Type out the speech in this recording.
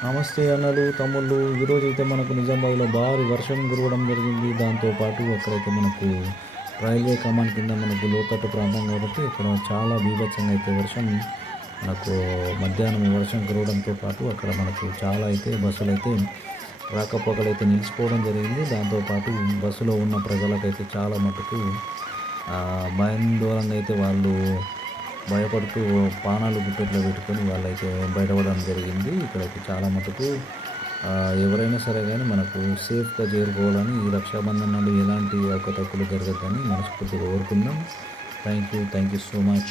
నమస్తే అన్నలు, తమ్ముళ్ళు. ఈరోజైతే మనకు నిజామాబాద్‌లో భారీ వర్షం కురవడం జరిగింది. దాంతో పాటు అక్కడైతే మనకు రైల్వే కమాండ్ కింద మనకు లోతట్టు ప్రాంతం కాబట్టి ఇక్కడ చాలా బీభత్సంగా అయితే వర్షం మనకు మధ్యాహ్నం వర్షం కురవడంతో పాటు అక్కడ మనకు చాలా అయితే బస్సులైతే రాకపోకలైతే నిలిచిపోవడం జరిగింది. దాంతో పాటు బస్సులో ఉన్న ప్రజలకైతే చాలా మటుకు భయాందోళనగా అయితే వాళ్ళు భయపడుతూ పానాలు గుప్పెట్లో పెట్టుకొని వాళ్ళైతే బయటపడడం జరిగింది. ఇక్కడైతే చాలా మటుకు ఎవరైనా సరే గానీ మనకు సేఫ్‌గా చేరుకోవాలని ఈ రక్షాబంధన్ నాడు ఎలాంటి అవకతవకలు జరగద్దని మనస్ఫూర్తిగా కోరుకుందాం. Thank you so much.